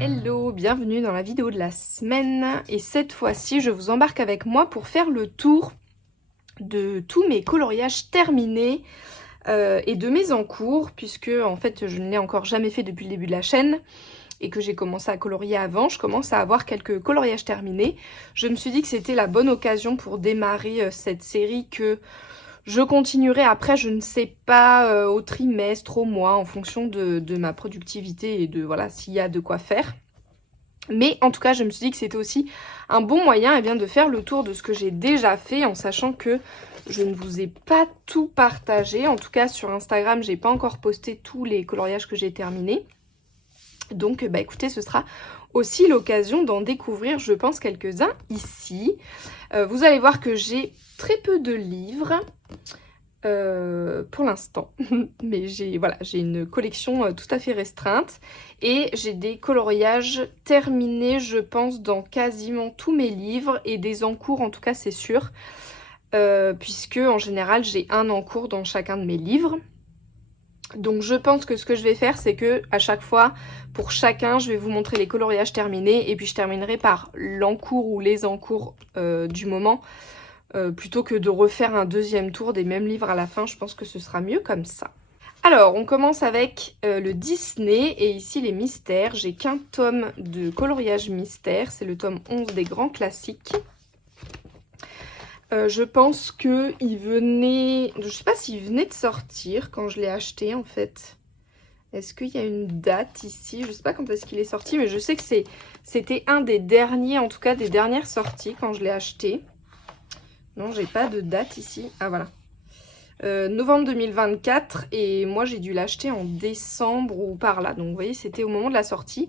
Hello, bienvenue dans la vidéo de la semaine et cette fois-ci je vous embarque avec moi pour faire le tour de tous mes coloriages terminés et de mes en cours, puisque en fait je ne l'ai encore jamais fait depuis le début de la chaîne et que j'ai commencé à colorier avant. Je commence à avoir quelques coloriages terminés. Je me suis dit que c'était la bonne occasion pour démarrer cette série, que je continuerai après, je ne sais pas, au trimestre, au mois, en fonction de ma productivité et de voilà s'il y a de quoi faire. Mais en tout cas, je me suis dit que c'était aussi un bon moyen de faire le tour de ce que j'ai déjà fait, en sachant que je ne vous ai pas tout partagé. En tout cas, sur Instagram, j'ai pas encore posté tous les coloriages que j'ai terminés. Donc, bah écoutez, ce sera aussi l'occasion d'en découvrir, je pense, quelques-uns ici. Vous allez voir que j'ai très peu de livres. Pour l'instant, mais j'ai une collection tout à fait restreinte et j'ai des coloriages terminés, je pense, dans quasiment tous mes livres et des encours, en tout cas c'est sûr, puisque en général j'ai un encours dans chacun de mes livres. Donc je pense que ce que je vais faire, c'est que à chaque fois, pour chacun, je vais vous montrer les coloriages terminés et puis je terminerai par l'encours ou les encours du moment. Plutôt que de refaire un deuxième tour des mêmes livres à la fin, je pense que ce sera mieux comme ça. Alors, on commence avec le Disney, et ici les mystères. J'ai qu'un tome de coloriage mystère, c'est le tome 11 des grands classiques. Je pense qu'il venait... Je sais pas s'il venait de sortir quand je l'ai acheté en fait. Est-ce qu'il y a une date ici? Je sais pas quand est-ce qu'il est sorti, mais je sais que c'était un des derniers, en tout cas des dernières sorties quand je l'ai acheté. Non, j'ai pas de date ici. Ah, voilà. Novembre 2024. Et moi, j'ai dû l'acheter en décembre ou par là. Donc, vous voyez, c'était au moment de la sortie.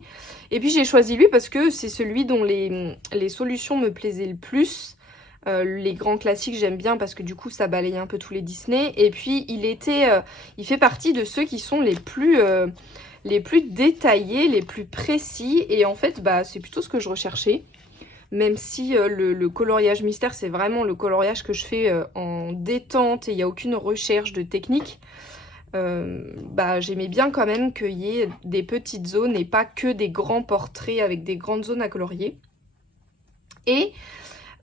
Et puis, j'ai choisi lui parce que c'est celui dont les solutions me plaisaient le plus. Les grands classiques, j'aime bien parce que du coup, ça balaye un peu tous les Disney. Et puis, il fait partie de ceux qui sont les plus détaillés, les plus précis. Et en fait, bah, c'est plutôt ce que je recherchais. Même si le coloriage mystère, c'est vraiment le coloriage que je fais en détente et il n'y a aucune recherche de technique, bah, j'aimais bien quand même qu'il y ait des petites zones et pas que des grands portraits avec des grandes zones à colorier. Et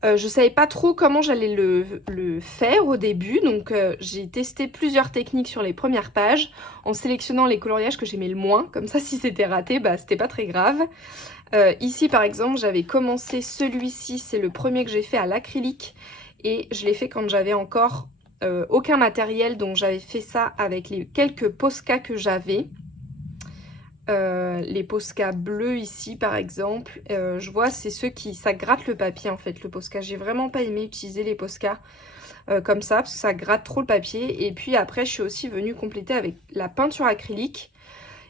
je savais pas trop comment j'allais le faire au début, donc j'ai testé plusieurs techniques sur les premières pages en sélectionnant les coloriages que j'aimais le moins. Comme ça, si c'était raté, bah, c'était pas très grave. Ici par exemple, j'avais commencé celui-ci, c'est le premier que j'ai fait à l'acrylique et je l'ai fait quand j'avais encore aucun matériel, donc j'avais fait ça avec les quelques Posca que j'avais. Les Posca bleus ici par exemple, je vois c'est ceux qui, ça gratte le papier en fait le Posca. J'ai vraiment pas aimé utiliser les Posca comme ça parce que ça gratte trop le papier. Et puis après je suis aussi venue compléter avec la peinture acrylique.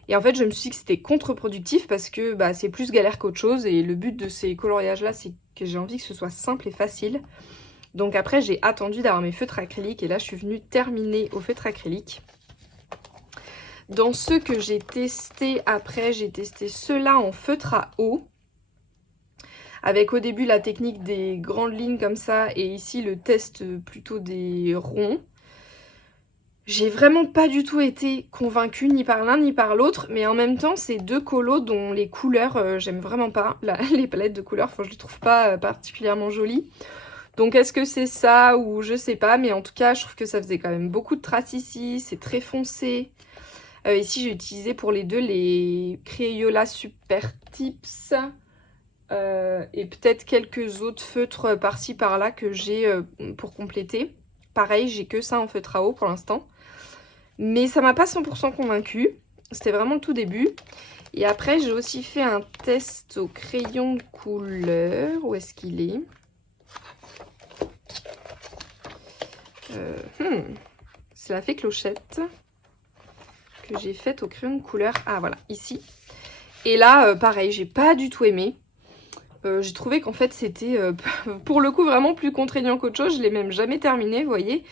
Et en fait, je me suis dit que c'était contre-productif parce que bah, c'est plus galère qu'autre chose. Et le but de ces coloriages-là, c'est que j'ai envie que ce soit simple et facile. Donc après, j'ai attendu d'avoir mes feutres acryliques. Et là, je suis venue terminer au feutre acrylique. Dans ceux que j'ai testés après, j'ai testé ceux-là en feutre à eau. Avec au début la technique des grandes lignes comme ça. Et ici, le test plutôt des ronds. J'ai vraiment pas du tout été convaincue ni par l'un ni par l'autre, mais en même temps c'est deux colos dont les couleurs j'aime vraiment pas. Les palettes de couleurs, je les trouve pas particulièrement jolies. Donc est-ce que c'est ça ou je sais pas, mais en tout cas je trouve que ça faisait quand même beaucoup de traces ici, c'est très foncé. Ici j'ai utilisé pour les deux les Crayola Super Tips et peut-être quelques autres feutres par-ci par-là que j'ai pour compléter. Pareil, j'ai que ça en feutre à eau pour l'instant. Mais ça m'a pas 100% convaincue. C'était vraiment le tout début. Et après, j'ai aussi fait un test au crayon de couleur. Où est-ce qu'il est, C'est la fée Clochette que j'ai faite au crayon de couleur. Ah, voilà, ici. Et là, pareil, j'ai pas du tout aimé. J'ai trouvé qu'en fait, c'était pour le coup vraiment plus contraignant qu'autre chose. Je l'ai même jamais terminé, vous voyez.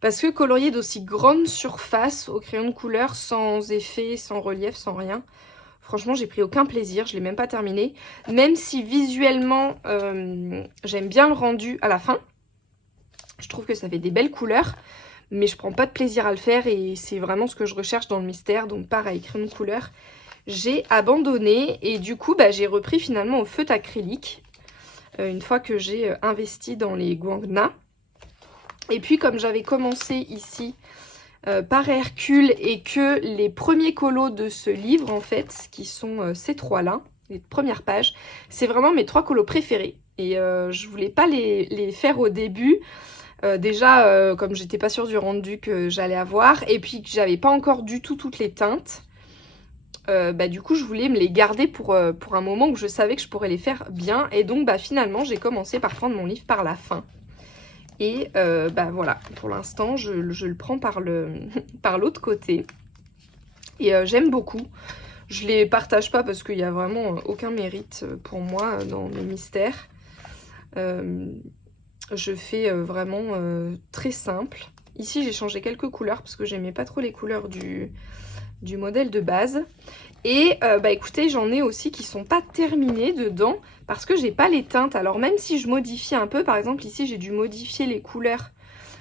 Parce que colorier d'aussi grande surface au crayon de couleur, sans effet, sans relief, sans rien, franchement j'ai pris aucun plaisir, je l'ai même pas terminé. Même si visuellement j'aime bien le rendu à la fin, je trouve que ça fait des belles couleurs. mais je prends pas de plaisir à le faire et c'est vraiment ce que je recherche dans le mystère. Donc pareil, crayon de couleur, j'ai abandonné et du coup bah, j'ai repris finalement au feutre acrylique une fois que j'ai investi dans les Guangna. Et puis comme j'avais commencé ici par Hercule et que les premiers colos de ce livre en fait, qui sont ces trois-là, les premières pages, c'est vraiment mes 3 colos préférés. Et je voulais pas les faire au début. Déjà, comme j'étais pas sûre du rendu que j'allais avoir, et puis que j'avais pas encore du tout toutes les teintes, bah, du coup je voulais me les garder pour un moment où je savais que je pourrais les faire bien. Et donc bah, finalement j'ai commencé par prendre mon livre par la fin. Et bah voilà, pour l'instant je le prends par l'autre côté. Et j'aime beaucoup. Je les partage pas parce qu'il n'y a vraiment aucun mérite pour moi dans mes mystères. Je fais vraiment très simple. Ici j'ai changé quelques couleurs parce que j'aimais pas trop les couleurs du modèle de base. Et bah écoutez, j'en ai aussi qui sont pas terminées dedans parce que j'ai pas les teintes. Alors même si je modifie un peu, par exemple ici j'ai dû modifier les couleurs.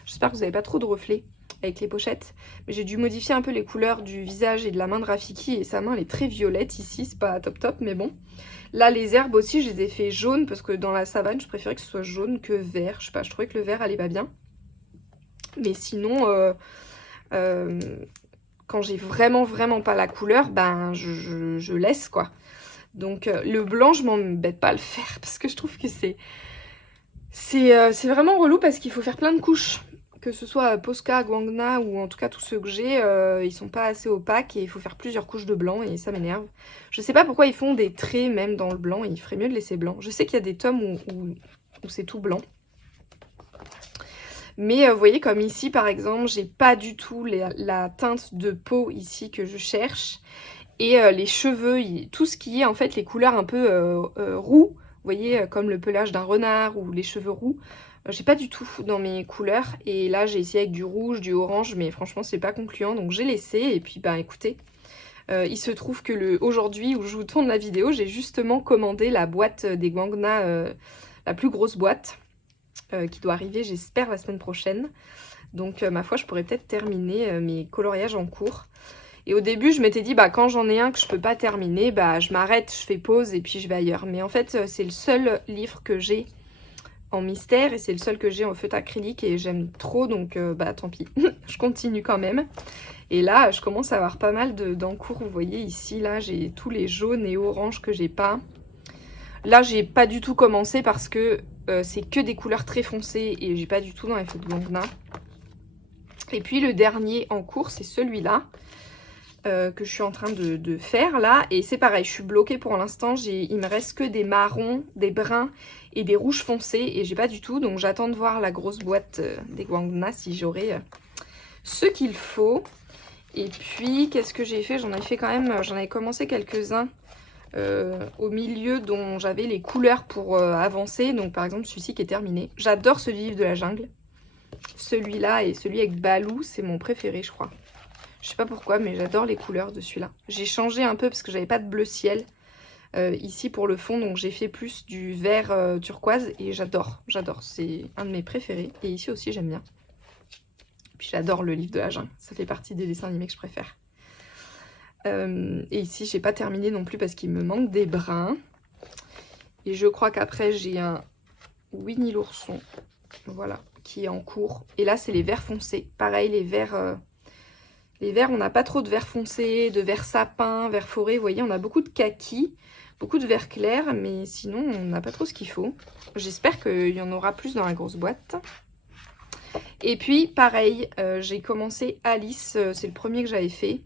J'espère que vous n'avez pas trop de reflets avec les pochettes. Mais j'ai dû modifier un peu les couleurs du visage et de la main de Rafiki. Et sa main elle est très violette ici, c'est pas top top mais bon. Là les herbes aussi je les ai fait jaunes parce que dans la savane je préférais que ce soit jaune que vert. Je sais pas, je trouvais que le vert allait pas bien. Mais sinon... quand j'ai vraiment pas la couleur, ben je laisse quoi. Donc le blanc, je m'embête pas à le faire parce que je trouve que c'est vraiment relou parce qu'il faut faire plein de couches. Que ce soit Posca, Guangna ou en tout cas tous ceux que j'ai, ils sont pas assez opaques et il faut faire plusieurs couches de blanc et ça m'énerve. Je sais pas pourquoi ils font des traits même dans le blanc et il ferait mieux de laisser blanc. Je sais qu'il y a des tomes où c'est tout blanc. Mais vous voyez comme ici par exemple, j'ai pas du tout la teinte de peau ici que je cherche. Et les cheveux, tout ce qui est en fait les couleurs un peu roux, vous voyez comme le pelage d'un renard ou les cheveux roux. J'ai pas du tout dans mes couleurs. Et là j'ai essayé avec du rouge, du orange, mais franchement c'est pas concluant. Donc j'ai laissé et puis bah écoutez. Il se trouve que aujourd'hui où je vous tourne la vidéo, j'ai justement commandé la boîte des Guangna, la plus grosse boîte. Qui doit arriver j'espère la semaine prochaine. Donc ma foi je pourrais peut-être terminer mes coloriages en cours. Et au début je m'étais dit bah quand j'en ai un que je peux pas terminer, bah je m'arrête, je fais pause et puis je vais ailleurs. Mais en fait c'est le seul livre que j'ai en mystère et c'est le seul que j'ai en feutre acrylique et j'aime trop donc bah tant pis. Je continue quand même. Et là je commence à avoir pas mal d'encours, vous voyez ici là j'ai tous les jaunes et oranges que j'ai pas. Là j'ai pas du tout commencé parce que c'est que des couleurs très foncées et j'ai pas du tout dans les feutres Guangna. Et puis le dernier en cours c'est celui-là que je suis en train de faire là. Et c'est pareil, je suis bloquée pour l'instant. Il me reste que des marrons, des bruns et des rouges foncés et j'ai pas du tout. Donc j'attends de voir la grosse boîte des Guangna si j'aurai ce qu'il faut. Et puis qu'est-ce que j'ai fait? J'en ai fait quand même, j'en avais commencé quelques-uns. Au milieu dont j'avais les couleurs pour avancer, donc par exemple celui-ci qui est terminé. J'adore ce livre de la jungle, celui-là et celui avec Balou, c'est mon préféré je crois. Je sais pas pourquoi mais j'adore les couleurs de celui-là. J'ai changé un peu parce que j'avais pas de bleu ciel ici pour le fond, donc j'ai fait plus du vert turquoise et j'adore, c'est un de mes préférés et ici aussi j'aime bien. Puis j'adore le livre de la jungle, ça fait partie des dessins animés que je préfère. Et ici j'ai pas terminé non plus parce qu'il me manque des bruns. Et je crois qu'après j'ai un Winnie l'ourson, voilà, qui est en cours. Et là c'est les verts foncés. Pareil les verts on n'a pas trop de vert foncé, de vert sapin, vert forêt. Vous voyez on a beaucoup de kaki, beaucoup de vert clair. Mais sinon on n'a pas trop ce qu'il faut. J'espère qu'il y en aura plus dans la grosse boîte. Et puis pareil j'ai commencé Alice, c'est le premier que j'avais fait.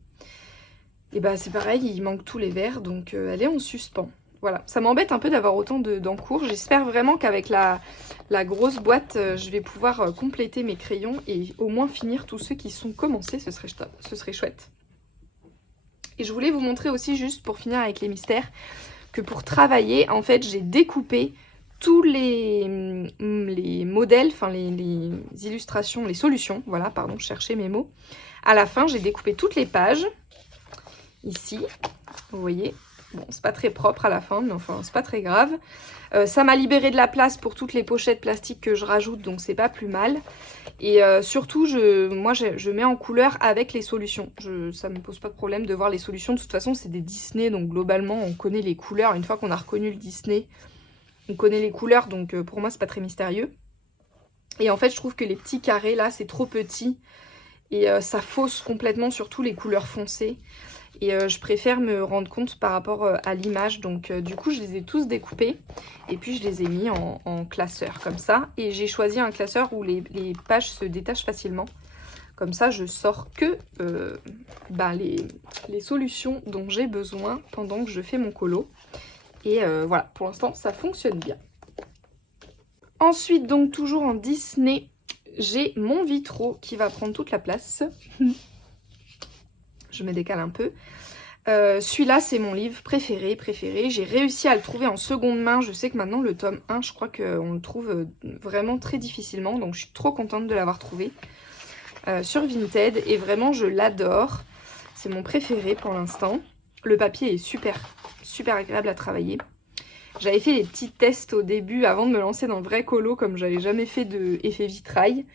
Et bah c'est pareil, il manque tous les verts, donc elle est en suspens. Voilà, ça m'embête un peu d'avoir autant d'encours. J'espère vraiment qu'avec la grosse boîte, je vais pouvoir compléter mes crayons et au moins finir tous ceux qui sont commencés, ce serait chouette. Et je voulais vous montrer aussi, juste pour finir avec les mystères, que pour travailler, en fait, j'ai découpé tous les modèles, enfin les illustrations, les solutions, voilà, pardon, je cherchais mes mots. À la fin, j'ai découpé toutes les pages. Ici, vous voyez, Bon, c'est pas très propre à la fin, mais enfin, c'est pas très grave. Ça m'a libéré de la place pour toutes les pochettes plastiques que je rajoute, donc c'est pas plus mal. Et surtout, moi, je mets en couleur avec les solutions. Ça me pose pas de problème de voir les solutions. De toute façon, c'est des Disney, donc globalement, on connaît les couleurs. Une fois qu'on a reconnu le Disney, on connaît les couleurs, donc pour moi, c'est pas très mystérieux. Et en fait, je trouve que les petits carrés, là, c'est trop petit. Et ça fausse complètement, surtout les couleurs foncées. Et je préfère me rendre compte par rapport à l'image. Donc du coup, je les ai tous découpés. Et puis, je les ai mis en classeur, comme ça. Et j'ai choisi un classeur où les pages se détachent facilement. Comme ça, je sors que les solutions dont j'ai besoin pendant que je fais mon colo. Et voilà, pour l'instant, ça fonctionne bien. Ensuite, donc, toujours en Disney, j'ai mon Vitro qui va prendre toute la place. Je me décale un peu. Celui-là, c'est mon livre préféré. J'ai réussi à le trouver en seconde main. Je sais que maintenant, le tome 1, je crois qu'on le trouve vraiment très difficilement. Donc, je suis trop contente de l'avoir trouvé sur Vinted. Et vraiment, je l'adore. C'est mon préféré pour l'instant. Le papier est super agréable à travailler. J'avais fait les petits tests au début avant de me lancer dans le vrai colo, comme j'avais jamais fait de effet vitrail.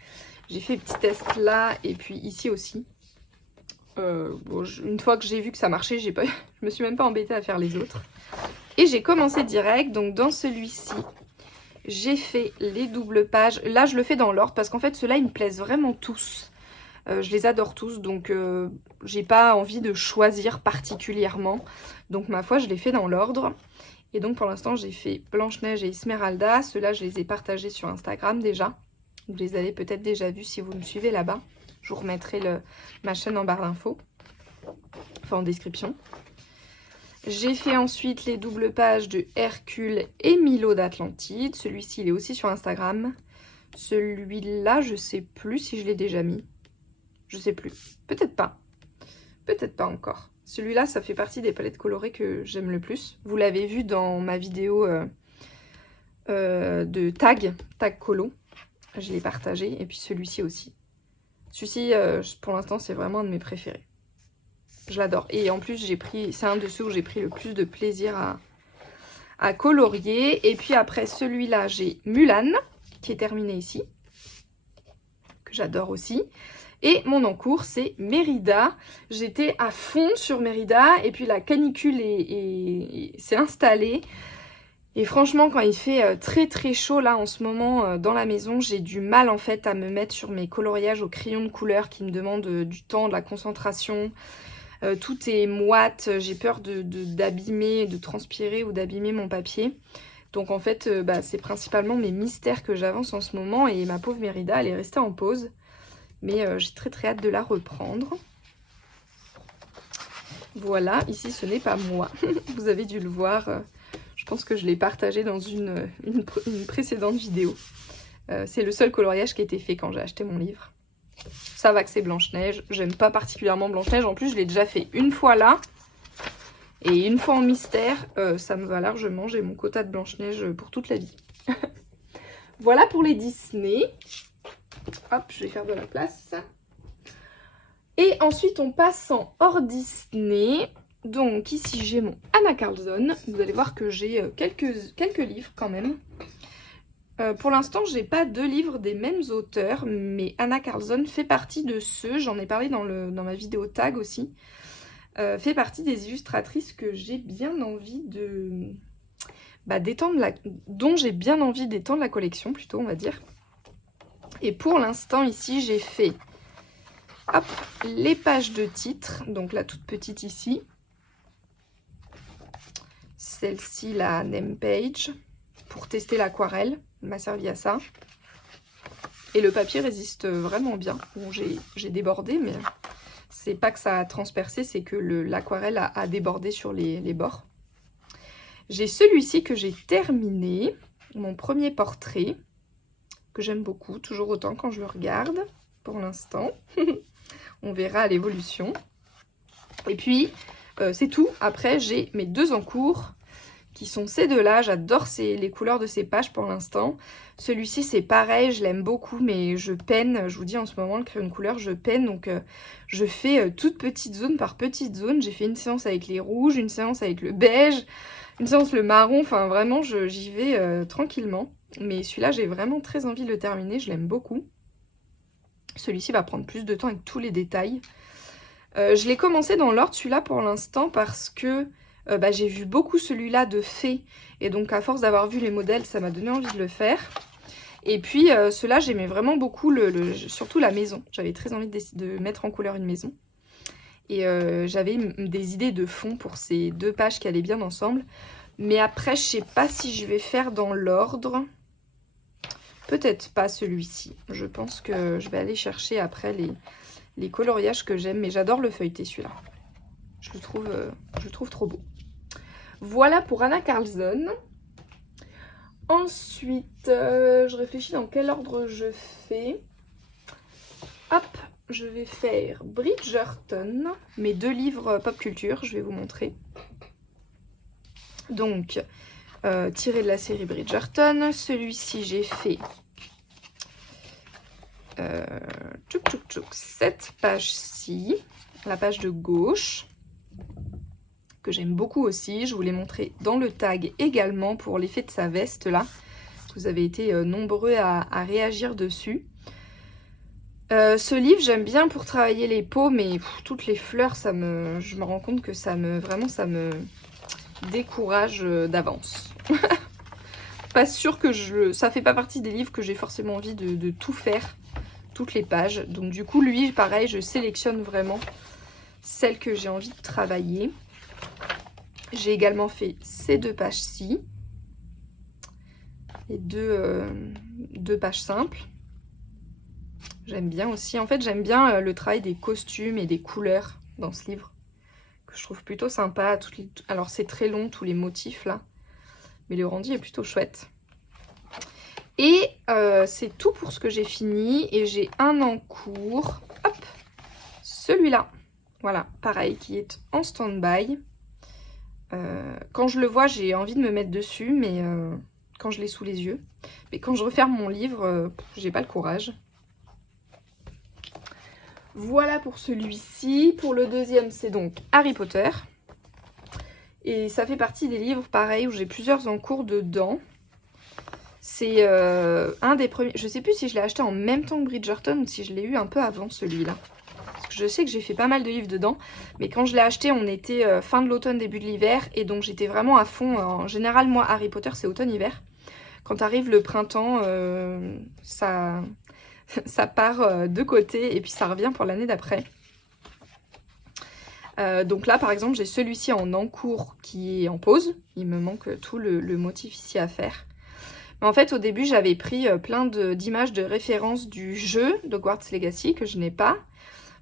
J'ai fait les petits tests là et puis ici aussi. Une fois que j'ai vu que ça marchait, je me suis même pas embêtée à faire les autres. Et j'ai commencé direct, donc dans celui-ci, j'ai fait les doubles pages. Là, je le fais dans l'ordre parce qu'en fait, ceux-là, ils me plaisent vraiment tous. Je les adore tous, donc j'ai pas envie de choisir particulièrement. Donc ma foi, je les fais dans l'ordre. Et donc pour l'instant, j'ai fait Blanche-Neige et Esmeralda. Ceux-là, je les ai partagés sur Instagram déjà. Vous les avez peut-être déjà vus si vous me suivez là-bas. Je vous remettrai ma chaîne en barre d'infos. Enfin, en description. J'ai fait ensuite les doubles pages de Hercule et Milo d'Atlantide. Celui-ci, il est aussi sur Instagram. Celui-là, je sais plus si je l'ai déjà mis. Je sais plus. Peut-être pas. Peut-être pas encore. Celui-là, ça fait partie des palettes colorées que j'aime le plus. Vous l'avez vu dans ma vidéo de tag colo. Je l'ai partagé. Et puis celui-ci aussi. Celui-ci, pour l'instant, c'est vraiment un de mes préférés. Je l'adore. Et en plus, c'est un de ceux où j'ai pris le plus de plaisir à colorier. Et puis après celui-là, j'ai Mulan, qui est terminé ici. Que j'adore aussi. Et mon encours, c'est Mérida. J'étais à fond sur Mérida. Et puis la canicule s'est installée. Et franchement, quand il fait très très chaud là en ce moment dans la maison, j'ai du mal en fait à me mettre sur mes coloriages au crayon de couleur qui me demandent du temps, de la concentration. Tout est moite, j'ai peur d'abîmer, de transpirer ou d'abîmer mon papier. Donc en fait, c'est principalement mes mystères que j'avance en ce moment. Et ma pauvre Mérida, elle est restée en pause. Mais j'ai très très hâte de la reprendre. Voilà, ici ce n'est pas moi. Vous avez dû le voir. Je pense que je l'ai partagé dans une précédente vidéo. C'est le seul coloriage qui a été fait quand j'ai acheté mon livre. Ça va que c'est Blanche-Neige. J'aime pas particulièrement Blanche-Neige. En plus, je l'ai déjà fait une fois là. Et une fois en mystère. Ça me va largement. J'ai mon quota de Blanche-Neige pour toute la vie. Voilà pour les Disney. Hop, je vais faire de la place. Et ensuite, on passe en hors Disney. Donc ici, j'ai mon Anna Carlson. Vous allez voir que j'ai quelques livres quand même. Pour l'instant, j'ai pas deux livres des mêmes auteurs, mais Anna Carlson fait partie de ceux, j'en ai parlé dans ma vidéo tag aussi, fait partie des illustratrices que j'ai bien envie dont j'ai bien envie d'étendre la collection plutôt, on va dire. Et pour l'instant, ici, j'ai fait les pages de titres, donc la toute petite ici. Celle-ci, la name page, pour tester l'aquarelle, m'a servi à ça. Et le papier résiste vraiment bien. Bon, j'ai débordé, mais c'est pas que ça a transpercé, c'est que l'aquarelle a débordé sur les bords. J'ai celui-ci que j'ai terminé, mon premier portrait, que j'aime beaucoup, toujours autant quand je le regarde, pour l'instant. On verra à l'évolution. Et puis, c'est tout. Après, j'ai mes deux encours qui sont ces deux-là. J'adore les couleurs de ces pages pour l'instant. Celui-ci, c'est pareil, je l'aime beaucoup, mais je peine. Je vous dis, en ce moment, le crayon de couleur, je peine. Donc, je fais toute petite zone par petite zone. J'ai fait une séance avec les rouges, une séance avec le beige, une séance le marron. Enfin, vraiment, j'y vais tranquillement. Mais celui-là, j'ai vraiment très envie de le terminer. Je l'aime beaucoup. Celui-ci va prendre plus de temps avec tous les détails. Je l'ai commencé dans l'ordre, celui-là, pour l'instant, parce que j'ai vu beaucoup celui-là de Fée. Et donc, à force d'avoir vu les modèles, ça m'a donné envie de le faire. Et puis, ceux-là, j'aimais vraiment beaucoup, surtout la maison. J'avais très envie de mettre en couleur une maison. Et j'avais des idées de fond pour ces deux pages qui allaient bien ensemble. Mais après, je sais pas si je vais faire dans l'ordre. Peut-être pas celui-ci. Je pense que je vais aller chercher après les coloriages que j'aime. Mais j'adore le feuilleté, celui-là. Je le trouve trop beau. Voilà pour Anna Karlsson. Ensuite, je réfléchis dans quel ordre je fais. Hop, je vais faire Bridgerton. Mes deux livres pop culture, je vais vous montrer. Donc, tiré de la série Bridgerton. Celui-ci, j'ai fait cette page-ci, la page de gauche, que j'aime beaucoup aussi. Je vous l'ai montré dans le tag également pour l'effet de sa veste là. Vous avez été nombreux à réagir dessus. Ce livre, j'aime bien pour travailler les peaux, mais toutes les fleurs, je me rends compte que ça me décourage d'avance. Pas sûr que ça fait pas partie des livres que j'ai forcément envie de tout faire, toutes les pages. Donc du coup, lui, pareil, je sélectionne vraiment celles que j'ai envie de travailler. J'ai également fait ces deux pages-ci, les deux pages simples. J'aime bien aussi. En fait, j'aime bien le travail des costumes et des couleurs dans ce livre, que je trouve plutôt sympa. Alors, c'est très long, tous les motifs là, mais le rendu est plutôt chouette. Et c'est tout pour ce que j'ai fini. Et j'ai un en cours. Hop, celui-là. Voilà, pareil, qui est en stand-by. Quand je le vois, j'ai envie de me mettre dessus, mais quand je l'ai sous les yeux. Mais quand je referme mon livre, j'ai pas le courage. Voilà pour celui-ci. Pour le deuxième, c'est donc Harry Potter. Et ça fait partie des livres, pareil, où j'ai plusieurs en cours dedans. C'est un des premiers... Je sais plus si je l'ai acheté en même temps que Bridgerton ou si je l'ai eu un peu avant celui-là. Parce que je sais que j'ai fait pas mal de livres dedans. Mais quand je l'ai acheté, on était fin de l'automne, début de l'hiver. Et donc j'étais vraiment à fond. En général, moi, Harry Potter, c'est automne-hiver. Quand arrive le printemps, ça part de côté et puis ça revient pour l'année d'après. Donc là, par exemple, j'ai celui-ci en encours qui est en pause. Il me manque tout le motif ici à faire. Mais en fait, au début, j'avais pris plein d'images de référence du jeu d'Hogwarts Legacy que je n'ai pas,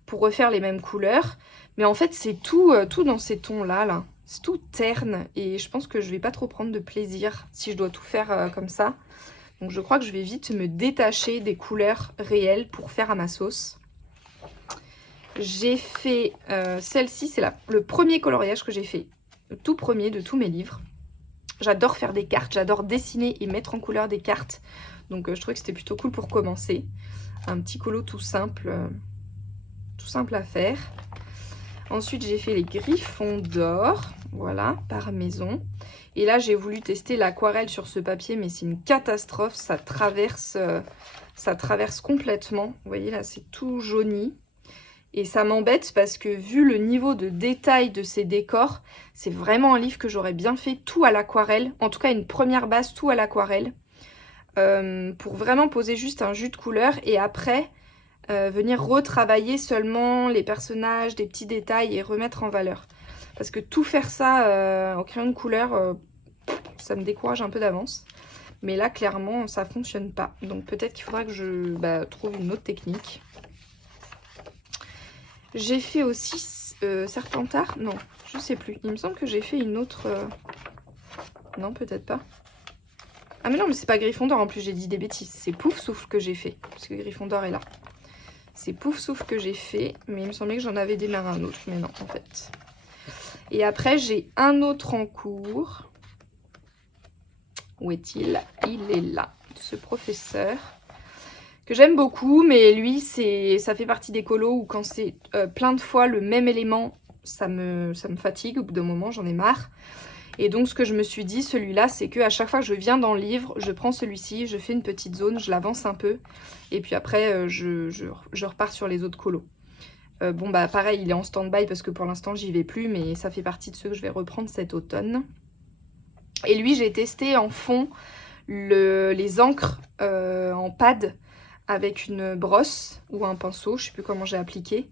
pour refaire les mêmes couleurs. Mais en fait, c'est tout dans ces tons-là, là. C'est tout terne et je pense que je vais pas trop prendre de plaisir si je dois tout faire comme ça. Donc je crois que je vais vite me détacher des couleurs réelles pour faire à ma sauce. J'ai fait celle-ci, c'est le premier coloriage que j'ai fait. Le tout premier de tous mes livres. J'adore faire des cartes, j'adore dessiner et mettre en couleur des cartes. Donc je trouvais que c'était plutôt cool pour commencer. Un petit colo tout simple à faire. Ensuite, j'ai fait les griffons d'or, voilà, par maison. Et là, j'ai voulu tester l'aquarelle sur ce papier, mais c'est une catastrophe. Ça traverse complètement. Vous voyez, là, c'est tout jauni. Et ça m'embête parce que vu le niveau de détail de ces décors, c'est vraiment un livre que j'aurais bien fait tout à l'aquarelle. En tout cas, une première base, tout à l'aquarelle. Pour vraiment poser juste un jus de couleur et après... venir retravailler seulement les personnages, des petits détails et remettre en valeur. Parce que tout faire ça au crayon de couleur, ça me décourage un peu d'avance. Mais là, clairement, ça fonctionne pas. Donc peut-être qu'il faudra que je trouve une autre technique. J'ai fait aussi Serpentard. Non, je sais plus. Il me semble que j'ai fait une autre... Non, peut-être pas. Ah mais non, mais c'est pas Gryffondor. En plus, j'ai dit des bêtises. C'est Poufsouffle que j'ai fait. Parce que Gryffondor est là. C'est Poufsouffle que j'ai fait, mais il me semblait que j'en avais démarré un autre, mais non, en fait. Et après, j'ai un autre en cours. Où est-il? Il est là, ce professeur. Que j'aime beaucoup, mais lui, ça fait partie des colos où quand c'est plein de fois le même élément, ça me fatigue. Au bout d'un moment, j'en ai marre. Et donc, ce que je me suis dit, celui-là, c'est qu'à chaque fois que je viens dans le livre, je prends celui-ci, je fais une petite zone, je l'avance un peu. Et puis après, je repars sur les autres colos. Bon, bah pareil, il est en stand-by parce que pour l'instant, j'y vais plus. Mais ça fait partie de ceux que je vais reprendre cet automne. Et lui, j'ai testé en fond les encres en pad avec une brosse ou un pinceau, je sais plus comment j'ai appliqué.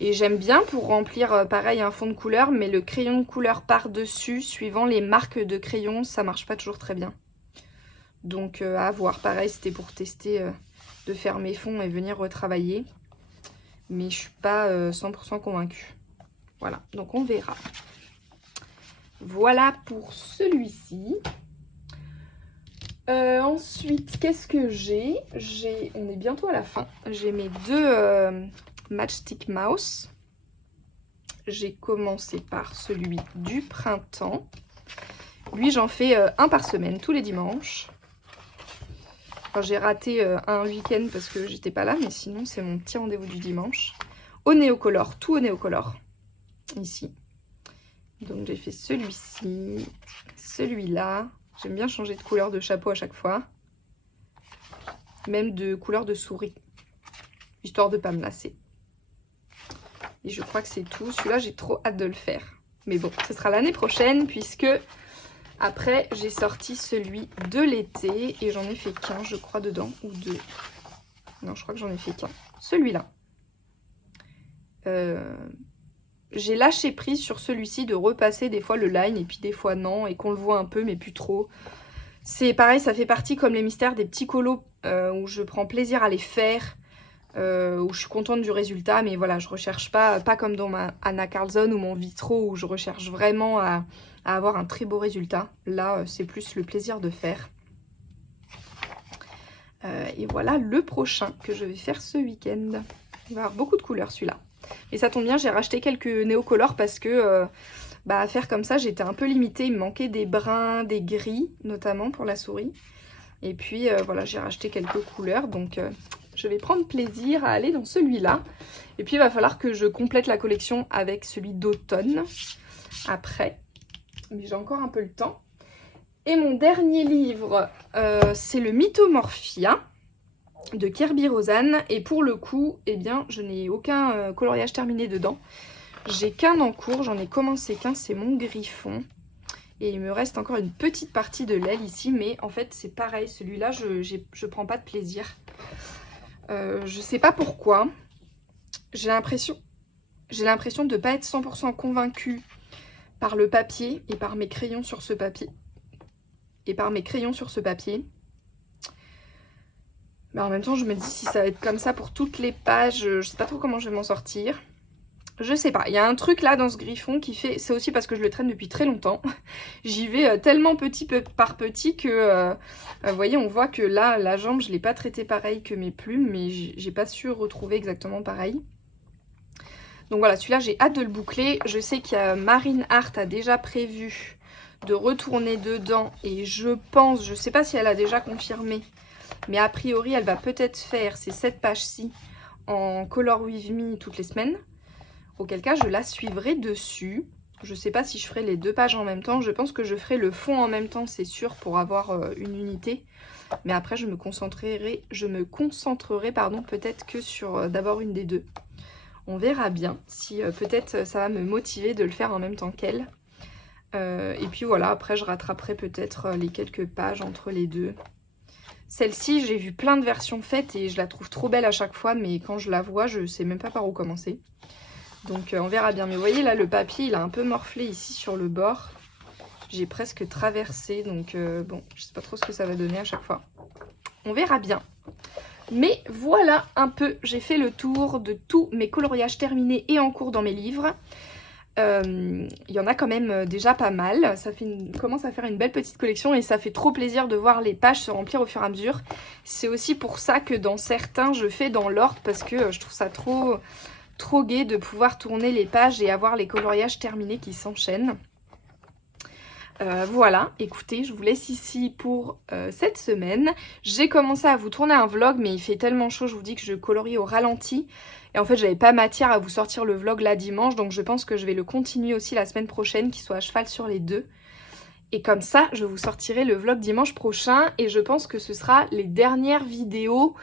Et j'aime bien pour remplir pareil un fond de couleur, mais le crayon de couleur par-dessus, suivant les marques de crayon, ça marche pas toujours très bien. Donc à voir, pareil, c'était pour tester de faire mes fonds et venir retravailler. Mais je suis pas 100% convaincue. Voilà, donc on verra. Voilà pour celui-ci. Ensuite, qu'est-ce que j'ai? On est bientôt à la fin. J'ai mes deux Matchstick Mouse. J'ai commencé par celui du printemps. Lui, j'en fais un par semaine, tous les dimanches. Enfin, j'ai raté un week-end parce que j'étais pas là, mais sinon, c'est mon petit rendez-vous du dimanche. Au Néocolor, tout au Néocolor. Ici. Donc, j'ai fait celui-ci, celui-là. J'aime bien changer de couleur de chapeau à chaque fois. Même de couleur de souris. Histoire de ne pas me lasser. Et je crois que c'est tout. Celui-là, j'ai trop hâte de le faire. Mais bon, ce sera l'année prochaine puisque après, j'ai sorti celui de l'été. Et j'en ai fait qu'un, je crois, dedans. Ou deux. Non, je crois que j'en ai fait qu'un. Celui-là. J'ai lâché prise sur celui-ci de repasser des fois le line et puis des fois non. Et qu'on le voit un peu, mais plus trop. C'est pareil, ça fait partie comme les mystères des petits colos où je prends plaisir à les faire. Où je suis contente du résultat, mais voilà, je recherche pas comme dans ma Anna Carlson ou mon Vitro où je recherche vraiment à avoir un très beau résultat. Là, c'est plus le plaisir de faire. Et voilà le prochain que je vais faire ce week-end. Il va y avoir beaucoup de couleurs celui-là. Et ça tombe bien, j'ai racheté quelques néocolores parce que à faire comme ça, j'étais un peu limitée. Il me manquait des bruns, des gris, notamment pour la souris. Et puis voilà, j'ai racheté quelques couleurs, donc je vais prendre plaisir à aller dans celui-là. Et puis il va falloir que je complète la collection avec celui d'automne après. Mais j'ai encore un peu le temps. Et mon dernier livre, c'est le Mythomorphia de Kerby Rosanes. Et pour le coup, eh bien, je n'ai aucun coloriage terminé dedans. J'ai qu'un en cours, j'en ai commencé qu'un, c'est mon Griffon. Et il me reste encore une petite partie de l'aile ici, mais en fait c'est pareil, celui-là je prends pas de plaisir. Je sais pas pourquoi. J'ai l'impression de ne pas être 100% convaincue par le papier et par mes crayons sur ce papier. Mais en même temps je me dis si ça va être comme ça pour toutes les pages, je sais pas trop comment je vais m'en sortir. Je sais pas, il y a un truc là dans ce Griffon qui fait... C'est aussi parce que je le traîne depuis très longtemps. J'y vais tellement petit par petit que... vous voyez, on voit que là, la jambe, je l'ai pas traité pareil que mes plumes, mais j'ai pas su retrouver exactement pareil. Donc voilà, celui-là, j'ai hâte de le boucler. Je sais que Marine Art a déjà prévu de retourner dedans. Et je pense, je sais pas si elle a déjà confirmé, mais a priori, elle va peut-être faire ces 7 pages-ci en Color With Me toutes les semaines. Auquel cas, je la suivrai dessus. Je ne sais pas si je ferai les 2 pages en même temps. Je pense que je ferai le fond en même temps, c'est sûr, pour avoir une unité. Mais après, je me concentrerai peut-être que sur d'abord une des 2. On verra bien si peut-être ça va me motiver de le faire en même temps qu'elle. Et puis voilà, après, je rattraperai peut-être les quelques pages entre les 2. Celle-ci, j'ai vu plein de versions faites et je la trouve trop belle à chaque fois. Mais quand je la vois, je ne sais même pas par où commencer. Donc on verra bien. Mais vous voyez là, le papier, il a un peu morflé ici sur le bord. J'ai presque traversé. Donc bon, je sais pas trop ce que ça va donner à chaque fois. On verra bien. Mais voilà un peu. J'ai fait le tour de tous mes coloriages terminés et en cours dans mes livres. Il y en a quand même déjà pas mal. Ça commence à faire une belle petite collection et ça fait trop plaisir de voir les pages se remplir au fur et à mesure. C'est aussi pour ça que dans certains, je fais dans l'ordre parce que je trouve ça trop gai de pouvoir tourner les pages et avoir les coloriages terminés qui s'enchaînent. Voilà, écoutez, je vous laisse ici pour cette semaine. J'ai commencé à vous tourner un vlog, mais il fait tellement chaud, je vous dis que je colorie au ralenti. Et en fait, j'avais pas matière à vous sortir le vlog là dimanche, donc je pense que je vais le continuer aussi la semaine prochaine, qu'il soit à cheval sur les deux. Et comme ça, je vous sortirai le vlog dimanche prochain, et je pense que ce sera les dernières vidéos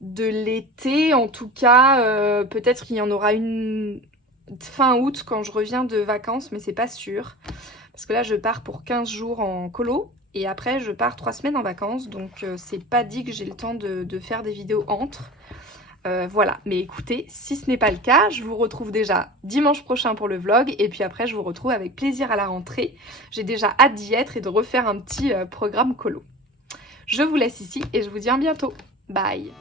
de l'été. En tout cas, peut-être qu'il y en aura une fin août quand je reviens de vacances, mais c'est pas sûr. Parce que là, je pars pour 15 jours en colo. Et après, je pars 3 semaines en vacances. Donc, c'est pas dit que j'ai le temps de faire des vidéos entre. Voilà. Mais écoutez, si ce n'est pas le cas, je vous retrouve déjà dimanche prochain pour le vlog. Et puis après, je vous retrouve avec plaisir à la rentrée. J'ai déjà hâte d'y être et de refaire un petit programme colo. Je vous laisse ici et je vous dis à bientôt. Bye!